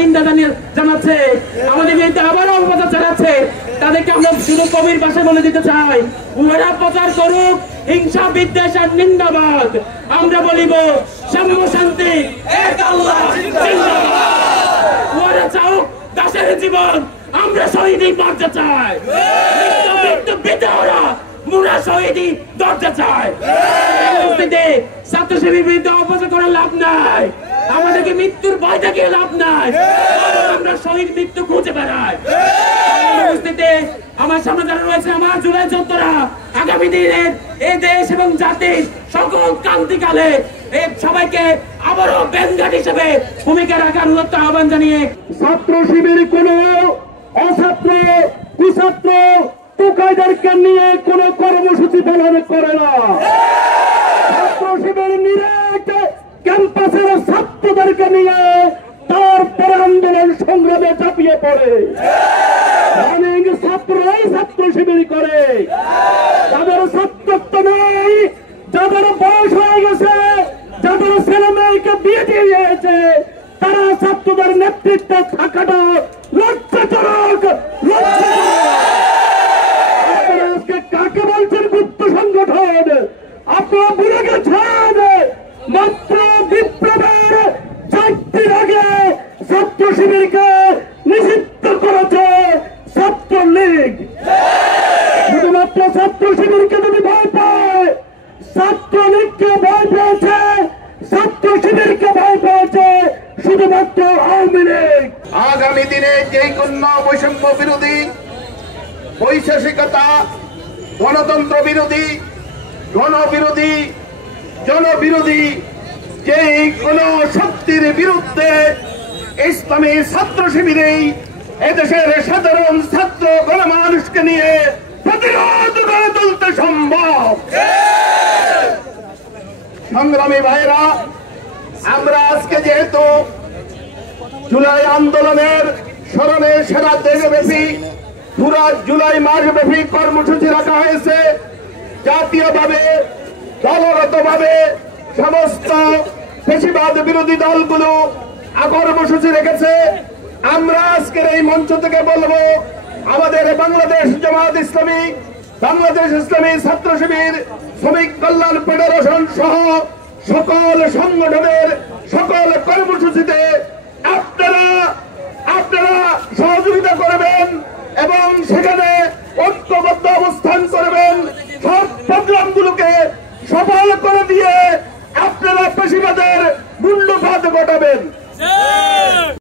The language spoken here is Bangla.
নিন্দা জানাচ্ছে, আমাদের বিরুদ্ধে আবারও অপপ্রচার চালাচ্ছে। তাদেরকে আমরা শুধু কবির ভাষায় বলে দিতে চাই, উহারা প্রচার করুক হিংসা বিদ্বেষ আর নিন্দাবাদ, আমরা বলিব সাম্য শান্তি এক আল্লাহ জিন্দাবাদ। উহারা চাওক দাসের জীবন, আমরা শহীদই মরতে চাই। মৃত্যু বিদ্রোহরা মুরা শহীদই ধরতে চাই। ছাত্র শিবির বিরুদ্ধে অপপ্রচার করে লাভ নাই, আমাদেরকে মৃত্যুর ভয় দেখিয়ে লাভ নাই, আমরা শহীদ মৃত্যু খুঁজে বেড়াই। আমার সামনে যারা রয়েছে আমার জুলাই যোদ্ধারা, আগামী দিনের এই দেশ এবং জাতির সকল ক্রান্তিকালে সবাইকে আবারও ব্যাংঘাট হিসেবে ভূমিকা রাখার উদ্যত আহ্বান জানিয়ে ছাত্র শিবির কোন অছাত্র কুছাত্র টোকাইদেরকে নিয়ে কোন কর্মসূচি পালন করে না। ছাত্র শিবির নিরেট ক্যাম্পাসের ছাত্রদেরকে নিয়ে তারপরে আন্দোলন সংগ্রামে চাপিয়ে পড়ে। অনেক ছাত্ররাই ছাত্র শিবির করে, যাদের ছাত্রত্ব নেই, যাদের বয়স হয়ে গেছে, যাদের ছেলে মেয়েকে বিয়ে দিয়ে দিয়েছে, তারা ছাত্রদের নেতৃত্বে থাকাটা লজ্জাজনক। আপনারা আজকে কাকে বলছেন গুপ্ত সংগঠন? আপনারা ভুলে গেছেন মাত্র বিপ্লবের 4 দিন আগে ছাত্র শিবিরকে নিষিদ্ধ করেছে ছাত্রলীগ। শুধুমাত্র ছাত্র শিবিরকে যদি ভয় পায়, ছাত্রলীগকে ভয় পেয়েছে, ছাত্র শিবিরকে ভয় পেয়েছে শুধুমাত্র আওয়ামী লীগ। আগামী দিনে যে কোনো বৈষম্য বিরোধী, বৈশাসিকতা, গণতন্ত্র বিরোধী, গণবিরোধী, জনবিরোধী যে কোনো শক্তির বিরুদ্ধে ইসলামী ছাত্র শিবিরেই এদেশের সাধারণ ছাত্র গণমানুষকে নিয়ে প্রতিরোধ গড়ে তুলতে সম্ভব। সংগ্রামী ভাইরা, আমরা আজকে যেহেতু জুলাই আন্দোলনের স্মরণে সারা দেশব্যাপী পুরা জুলাই মাসব্যাপী কর্মসূচি রাখা হয়েছে, জাতীয়ভাবে দলগতভাবে সমস্ত ফ্যাসিবাদ বিরোধী দলগুলো কর্মসূচি রেখেছে। আমরা আজকের এই মঞ্চ থেকে বলবো, আমাদের বাংলাদেশ জামায়াত ইসলামী, বাংলাদেশ ইসলামী ছাত্র শিবির, শ্রমিক কল্যাণ ফেডারেশন সহ সকল সংগঠনের সকল কর্মসূচিতে আপনারা সহযোগিতা করবেন এবং সেখানে ঐক্যবদ্ধ অবস্থান করবেন। সব প্রোগ্রামগুলোকে সফল করে দিয়ে আপনারা ফ্যাসিবাদের মূল্যপাত ঘটাবেন।